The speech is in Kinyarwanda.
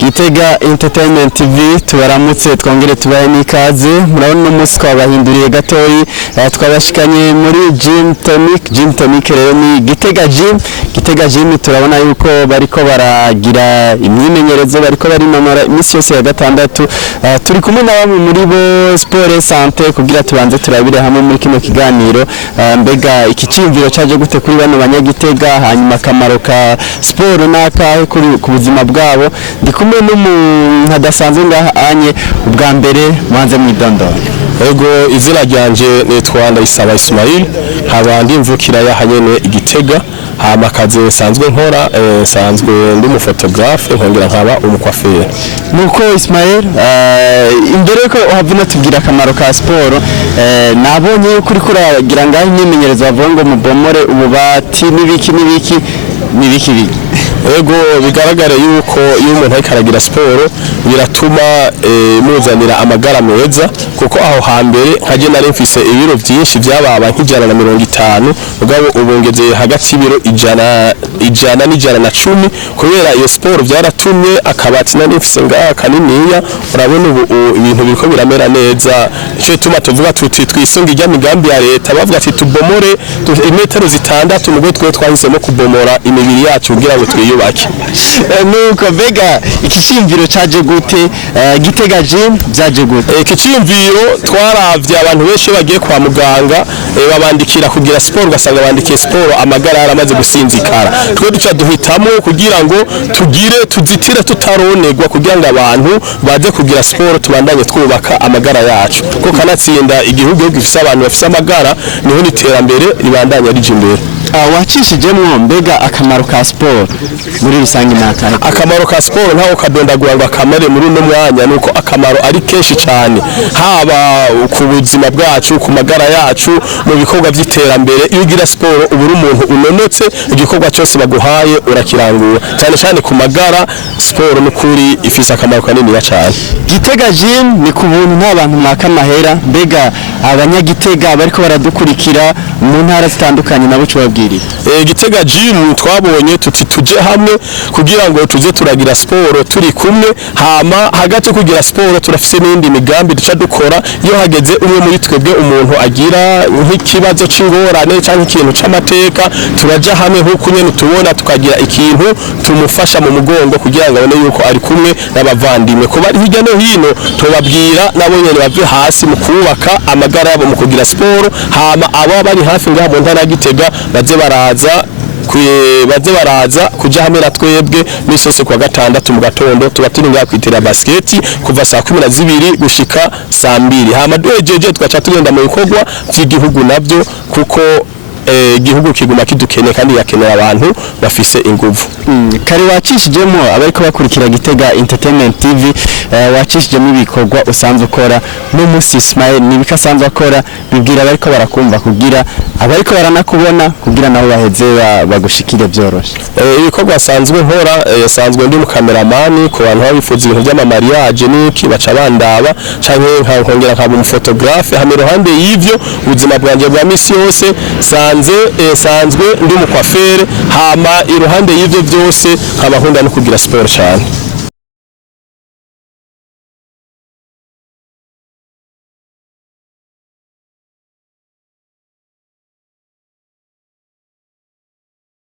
Gitega Entertainment TV tubaramutse twongere tubaye nikaze murabona umunsi twabahinduriye gatoyi twabashikanye muri Gym Tonic rero ni Gitega Gym turabona yuko bariko baragira imyimenyerezo bariko barinonora imisi yose ya gatandatu turi kumwe na bamwe muri bo sport santé kugira tubanze turabire hamwe muri kino kiganiro mbega ikicimviro caje gute kuri bano banyagitega hanyuma kamaro ka sport naka ku buzima bwabo ndikumwe n'umuntu hadasanzwe ngaha anye ubwa mbere mwanze mwidondora. Ego izina ryanje nitwa Ndayisaba Ismail habandi mvukira yahanyene Igitega hama kaze sanzwe nkora sanzwe ndi mu photographe nkongera nkaba umukwafere. Nuko Ismail imbere ko uhavuna tubwira akamaro ka sport nabonye yuko uri kuragira ngaho imyimenyerezo bavongo mu bomore ububati nibiki Ego bigaragara yuko iyo umuntu ariko aragira sport biratuma muzanira amagara meza kuko aho hambere nkaje nari mfise ibiro byinshi byababa nk'ijana na 50 ugabo ubongeze hagati y'ibiro ijana n'ijana na 10 kubera iyo sport byaratumye akabati nari mfise ngaha kaniniya urabona ubu ibintu biriko biramera neza cyo tuma tuvuga tuti twisunga ijya migambi ya leta bavuga ati tubomore imetero zitandatu nubwo twe twahisemo kubomora imibiri yacu kugira ngo twiyubake. Nuko bega ikicimviro caje gute Gitega Gym byaje gute? Ikicimviro twaravye abantu benshi bagiye kwa muganga babandikira kugira sport ugasanga bandikiye sport amagara yaramaze gusinzikara twe duca duhitamo kugira ngo tuzitire tutaronegwa kugira ngo abantu baje kugira sport tubandanye twubaka amagara yacu ko kanatsinda igihugu gifise abantu bafise amagara niho niterambere ribandanya rije imbere. Wacishijemwo mbega akamaro ka sport muri rusange nakahe? Akamaro ka sport ntaho kadondagura ngo akamare muri uno mwanya nuko akamaro ari kenshi cyane haba ku buzima bwacu ku magara yacu mu bikorwa by'iterambere iyo ugira sport ubura umuntu unonotse igikorwa cyose baguhaye urakirangura cyane cyane ku magara sport n'ukuri ifise akamaro kanini cyane. Gitega Gym ni ku buntu n'abantu makamahera mbega abanyagitega bariko baradukurikira mu ntara zitandukanye nabo cubabwira Gitega Gym twabonye tuti tuje hamwe kugira ngo tuze turagira sport turi kumwe hama hagati kugira sport turafise n'indi migambi duca dukora iyo hageze umwe muri twebwe umuntu agira nk'ikibazo c'ingorane cyangwa ikintu c'amateka turaja hamwe nkuko nyene tubona tukagira ikintu tumufasha mu mugongo kugira ngo abone yuko ari kumwe n'abavandimwe ko bari hirya no hino tubabwira nabo nyene bave hasi mu kubaka amagara yabo mu kugira sport hama abo bari hafi ngaho mu ntara Gitega baze baraza kuja hamwe na twebwe misose kwa gatandatu mu gatondo tuba turi ngaho kwitera basket kuva saa 12 gushika saa 2 hama duhejeje twaca tugenda mu bikorwa by'igihugu nabyo kuko igihugu kiguma kidukene kandi yakenera abantu bafise inguvu. Kare wacishijemo abariko bakurikira Gitega Entertainment TV wacishijemo ibikorwa usanzwe ukora no musi Ismail nibika sanzwe akora bibwira abariko barakumva kugira abariko baranakubona kugira nabo baheze bagushikire byoroshe. Ibikorwa sanzwe nkora sanzwe ndi mu cameraman ku bantu babifuza ibintu by'amamariage niki baca bandaba canke nkongera nkaba mu photographe hamwe ruhande y'ivyo ubuzima bwanje bwa misi yose sanzwe ndi umukwafere hama iruhande y'ivyo byose nkabahunda no kugira sport cyane.